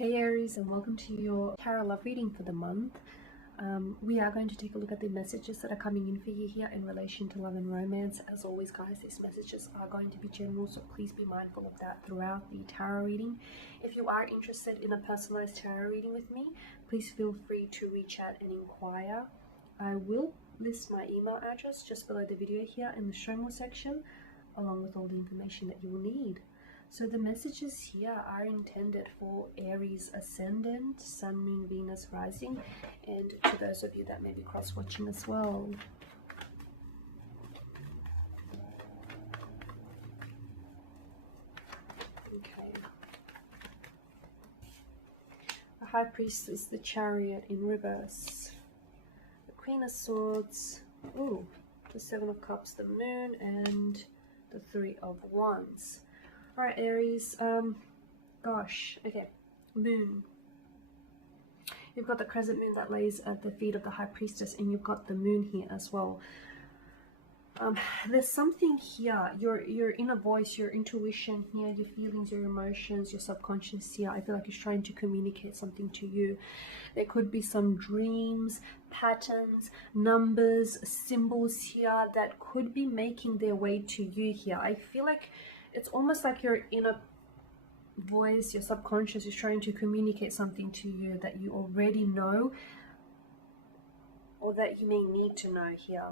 Hey Aries, and welcome to your tarot love reading for the month. We are going to take a look at the messages that are coming in for you here in relation to love and romance. As always, guys, these messages are going to be general, so please be mindful of that throughout the tarot reading. If you are interested in a personalized tarot reading with me, please feel free to reach out and inquire. I will list my email address just below the video here in the show more section, along with all the information that you will need. So the messages here are intended for Aries ascendant, Sun, Moon, Venus, rising, and to those of you that may be cross-watching as well. Okay. The High Priest is the Chariot in reverse. The Queen of Swords, the Seven of Cups, the Moon, and the Three of Wands. Alright, Aries, okay, Moon. You've got the crescent moon that lays at the feet of the High Priestess, and you've got the moon here as well. There's something here, your inner voice, your intuition here, your feelings, your emotions, your subconscious here. I feel like it's trying to communicate something to you. There could be some dreams, patterns, numbers, symbols here that could be making their way to you here. I feel like it's almost like your inner voice, your subconscious is trying to communicate something to you that you already know or that you may need to know here.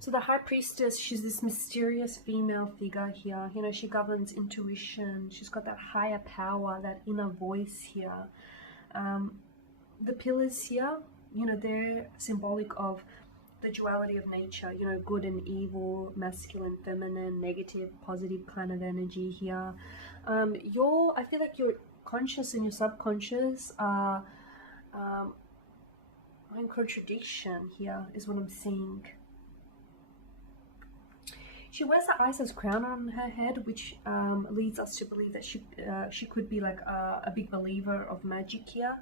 So the High Priestess, she's this mysterious female figure here. You know, she governs intuition. She's got that higher power, that inner voice here. The pillars here, you know, they're symbolic of the duality of nature, you know, good and evil, masculine, feminine, negative, positive kind of energy here. I feel like your conscious and your subconscious are in contradiction here, is what I'm seeing. She wears the Isis crown on her head, which leads us to believe that she could be like a big believer of magic here.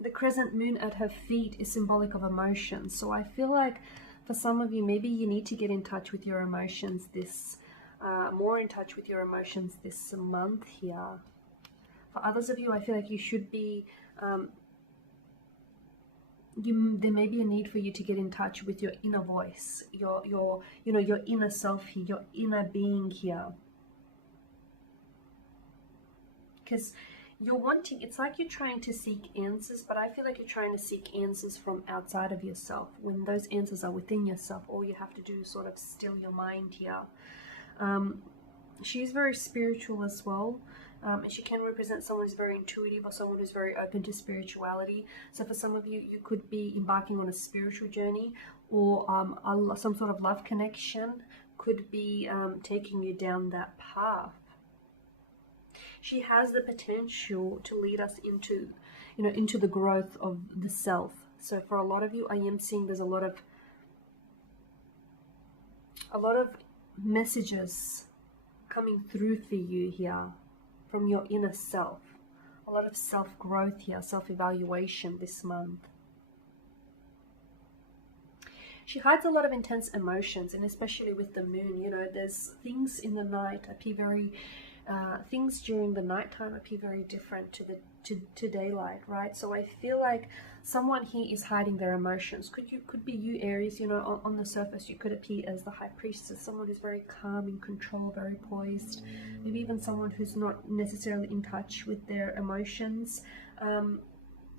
The crescent moon at her feet is symbolic of emotions. So I feel like for some of you, maybe you need to get in touch with your emotions more in touch with your emotions this month here. For others of you, I feel like you should be, there may be a need for you to get in touch with your inner voice, your inner self here, your inner being here. Because you're wanting, it's like you're trying to seek answers, but I feel like you're trying to seek answers from outside of yourself, when those answers are within yourself. All you have to do is sort of still your mind here. She's very spiritual as well, and she can represent someone who's very intuitive or someone who's very open to spirituality. So for some of you, you could be embarking on a spiritual journey, or some sort of love connection could be taking you down that path. She has the potential to lead us into, into the growth of the self. So for a lot of you, I am seeing there's a lot of messages coming through for you here from your inner self. A lot of self-growth here, self-evaluation this month. She hides a lot of intense emotions, and especially with the moon, you know, there's things in the night appear very things during the nighttime appear very different to daylight, right? So I feel like someone here is hiding their emotions. Could be you, Aries. You know, on the surface you could appear as the High Priestess, someone who's very calm, in control, very poised. Maybe even someone who's not necessarily in touch with their emotions.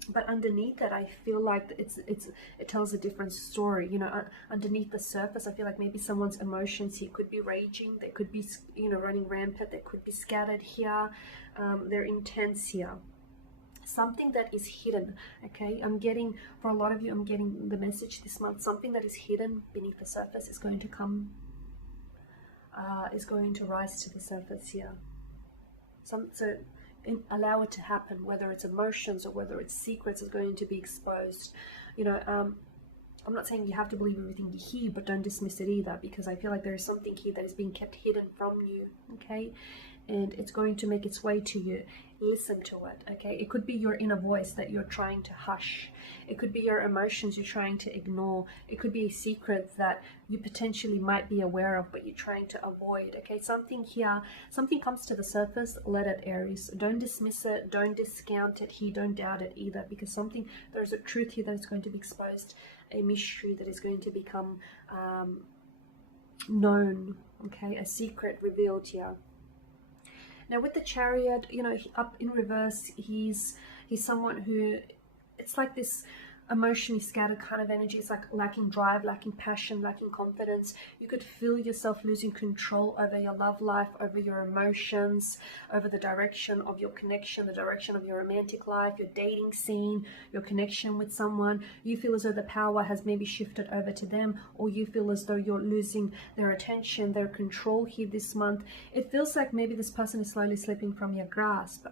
But underneath that, I feel like it tells a different story. You know, underneath the surface, I feel like maybe someone's emotions here could be raging. They could be, running rampant. They could be scattered here. They're intense here. Something that is hidden. Okay, for a lot of you, I'm getting the message this month. Something that is hidden beneath the surface is going to come. Is going to rise to the surface here. Allow it to happen, whether it's emotions or whether it's secrets is going to be exposed. I'm not saying you have to believe everything you hear, but don't dismiss it either, because I feel like there is something here that is being kept hidden from you. Okay, and it's going to make its way to you. Listen to it, okay? It could be your inner voice that you're trying to hush. It could be your emotions you're trying to ignore. It could be a secret that you potentially might be aware of, but you're trying to avoid, okay? Something here, something comes to the surface, let it, Aries. Don't dismiss it, don't discount it here, don't doubt it either, because something, there's a truth here that is going to be exposed, a mystery that is going to become known, okay? A secret revealed here. Now with the Chariot, you know, up in reverse, he's someone who, it's like this emotionally scattered kind of energy. It's like lacking drive, lacking passion, lacking confidence. You could feel yourself losing control over your love life, over your emotions, over the direction of your connection, the direction of your romantic life, your dating scene, your connection with someone. You feel as though the power has maybe shifted over to them, or you feel as though you're losing their attention, their control here this month. It feels like maybe this person is slowly slipping from your grasp.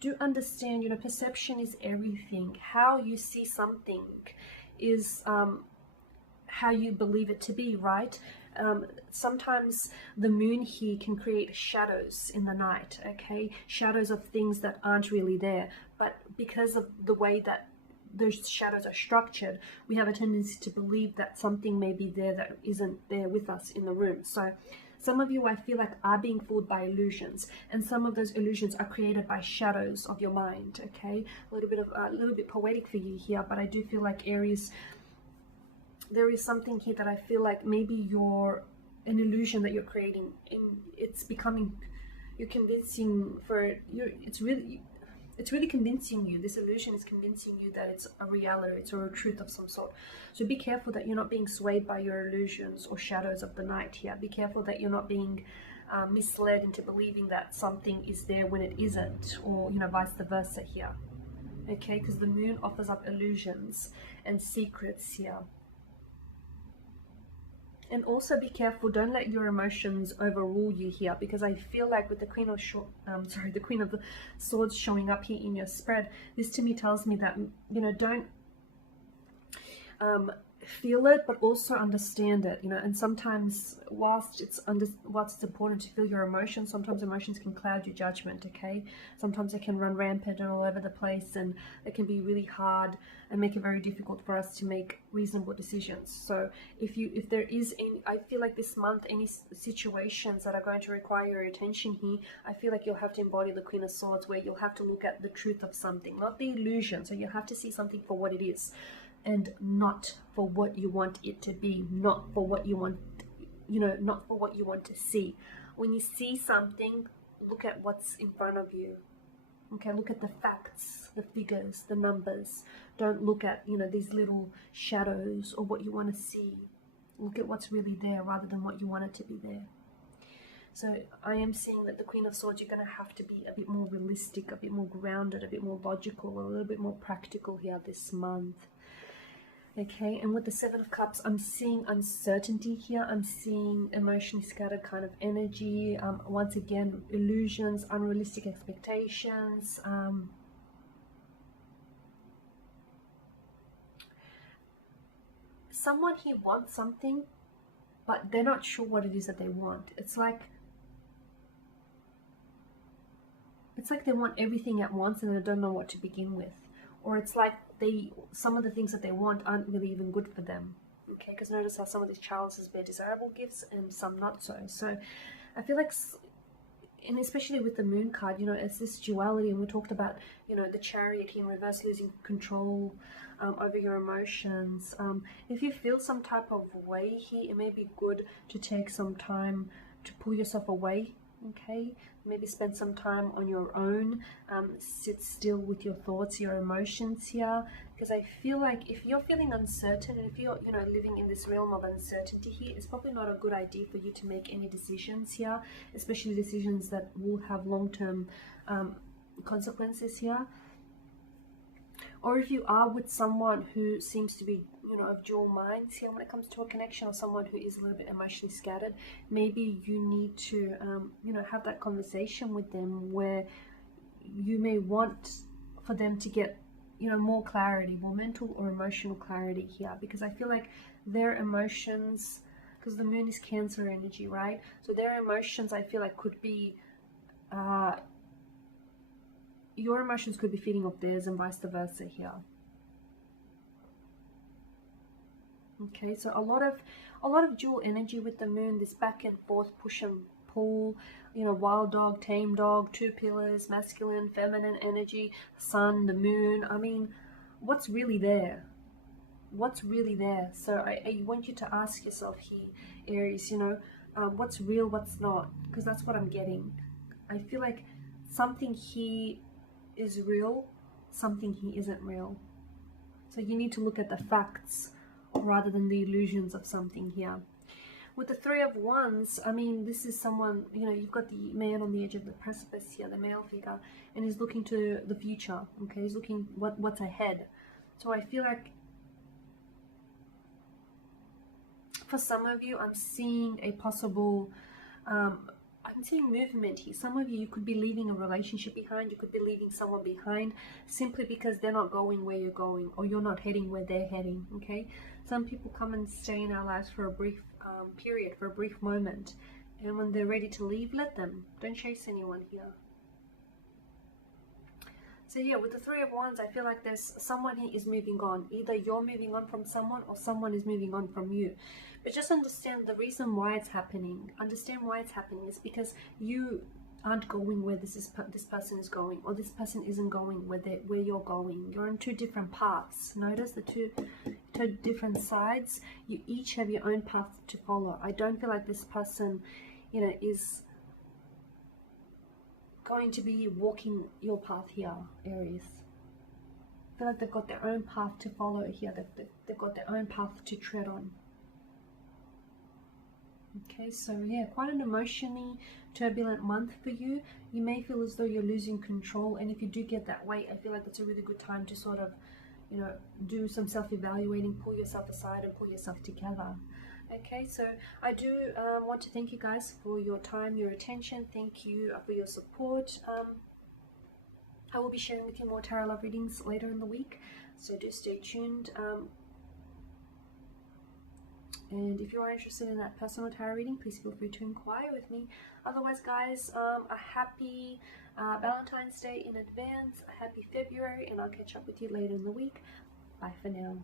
Do understand, you know, perception is everything. How you see something is how you believe it to be, right? Sometimes the moon here can create shadows in the night, okay? Shadows of things that aren't really there. But because of the way that those shadows are structured, we have a tendency to believe that something may be there that isn't there with us in the room. So some of you, I feel like, are being fooled by illusions, and some of those illusions are created by shadows of your mind, okay? A little bit poetic for you here, but I do feel like, Aries, there is something here that I feel like maybe you're an illusion that you're creating, and it's becoming, you're convincing for you, it's really convincing you, this illusion is convincing you that it's a reality, it's a truth of some sort. So be careful that you're not being swayed by your illusions or shadows of the night here. Be careful that you're not being misled into believing that something is there when it isn't, or, you know, vice versa here, okay? Because the moon offers up illusions and secrets here. And also be careful, don't let your emotions overrule you here, because I feel like with the Queen of the Queen of the Swords showing up here in your spread, this to me tells me that, you know, don't feel it, but also understand it, you know. And sometimes whilst it's important to feel your emotions, sometimes emotions can cloud your judgment, okay? Sometimes they can run rampant and all over the place, and it can be really hard and make it very difficult for us to make reasonable decisions. So if there is any, I feel like this month, any situations that are going to require your attention here, I feel like you'll have to embody the Queen of Swords, where you'll have to look at the truth of something, not the illusion. So you'll have to see something for what it is, and not for what you want it to be, not for what you want, you know, not for what you want to see. When you see something, look at what's in front of you, okay? Look at the facts, the figures, the numbers. Don't look at, you know, these little shadows or what you want to see. Look at what's really there rather than what you want it to be there. So I am seeing that the Queen of Swords, you're going to have to be a bit more realistic, a bit more grounded, a bit more logical, a little bit more practical here this month. Okay, and with the Seven of Cups, I'm seeing uncertainty here. I'm seeing emotionally scattered kind of energy. Once again, illusions, unrealistic expectations. Someone here wants something, but they're not sure what it is that they want. It's like they want everything at once and they don't know what to begin with. Or it's like some of the things that they want aren't really even good for them, okay? Because notice how some of these chalices bear desirable gifts and some not so. So I feel like, and especially with the moon card, you know, it's this duality, and we talked about, you know, the Chariot in reverse, losing control over your emotions. If you feel some type of way here, it may be good to take some time to pull yourself away, okay? Maybe spend some time on your own, sit still with your thoughts, your emotions here, because I feel like if you're feeling uncertain, and if you're, you know, living in this realm of uncertainty here, it's probably not a good idea for you to make any decisions here, especially decisions that will have long-term consequences here. Or if you are with someone who seems to be, you know, of dual minds here when it comes to a connection, or someone who is a little bit emotionally scattered, maybe you need to, you know, have that conversation with them, where you may want for them to get, you know, more clarity, more mental or emotional clarity here, because I feel like their emotions, because the moon is Cancer energy, right? So their emotions, I feel like, could be your emotions could be feeding off theirs and vice versa here. Okay, so a lot of dual energy with the moon, this back and forth push and pull, you know, wild dog, tame dog, two pillars, masculine, feminine energy, sun, the moon. I mean, what's really there? What's really there? So I want you to ask yourself here, Aries, you know, what's real, what's not? Because that's what I'm getting. I feel like something here is real, something here isn't real. So you need to look at the facts rather than the illusions of something here. With the Three of Wands, I mean, this is someone, you know, you've got the man on the edge of the precipice here, the male figure, and he's looking to the future, okay? He's looking what's ahead. So I feel like for some of you, I'm seeing a possible, I'm seeing movement here. Some of you, you could be leaving a relationship behind, you could be leaving someone behind simply because they're not going where you're going, or you're not heading where they're heading, okay? Some people come and stay in our lives for a brief period, for a brief moment, and when they're ready to leave, let them. Don't chase anyone here. So yeah, with the Three of Wands, I feel like there's someone here is moving on. Either you're moving on from someone or someone is moving on from you. But just understand the reason why it's happening. Understand why it's happening is because you aren't going where this person is going, or this person isn't going where you're going. You're on two different paths. Notice the two different sides. You each have your own path to follow. I don't feel like this person, you know, is going to be walking your path here, Aries. I feel like they've got their own path to follow here. They've got their own path to tread on. Okay, so yeah, quite an emotionally turbulent month for you. You may feel as though you're losing control, and if you do get that way, I feel like it's a really good time to sort of, you know, do some self-evaluating, pull yourself aside and pull yourself together. Okay, so I do want to thank you guys for your time, your attention. Thank you for your support. I will be sharing with you more tarot love readings later in the week, so do stay tuned. And if you are interested in that personal tarot reading, please feel free to inquire with me. Otherwise, guys, a happy Valentine's Day in advance, a happy February, and I'll catch up with you later in the week. Bye for now.